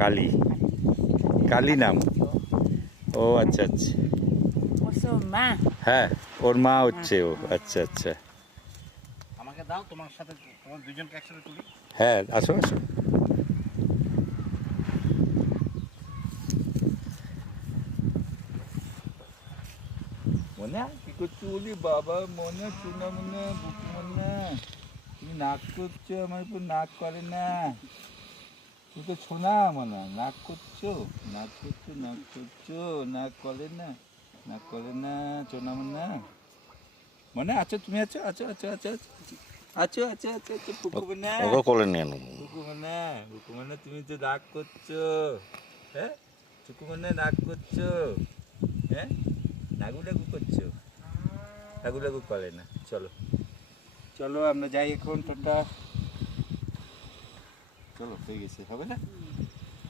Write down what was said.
কালী, কালী নাম। ও আচ্ছা আচ্ছা, মা হ্যাঁ ওর মা হচ্ছে ও। আচ্ছা আচ্ছা, আমাকে দাও, তোমার সাথে তোমার দুজনকে একসাথে তুলি। হ্যাঁ আসো আসো। মনে কি করছো বলি বাবা? মনে শোনা মনে বুকু মনে, তুমি নাক করছো আমার উপর, নাক করে না। তুমি তো শোনা মনে নাক করছো, নাক করছো, নাক করছো, নাক করে না, নাক করে না শোনা মনে। মনে আছো তুমি? আছো আছো আছো আছো আছো আছো আছো আছো বুকু মনে, ওকে কোলে নিয়ে নেব। বুকু মনে, বুকু মনে তুমি তো নাক করছো। হ্যাঁ বুকু মনে নাক করছো, হ্যাঁ নাগু ডাগু করছো, ডাগু ডাগু করে না। চলো চলো আমরা যাই এখন, টোটা চলো হয়ে গেছে, হবে না?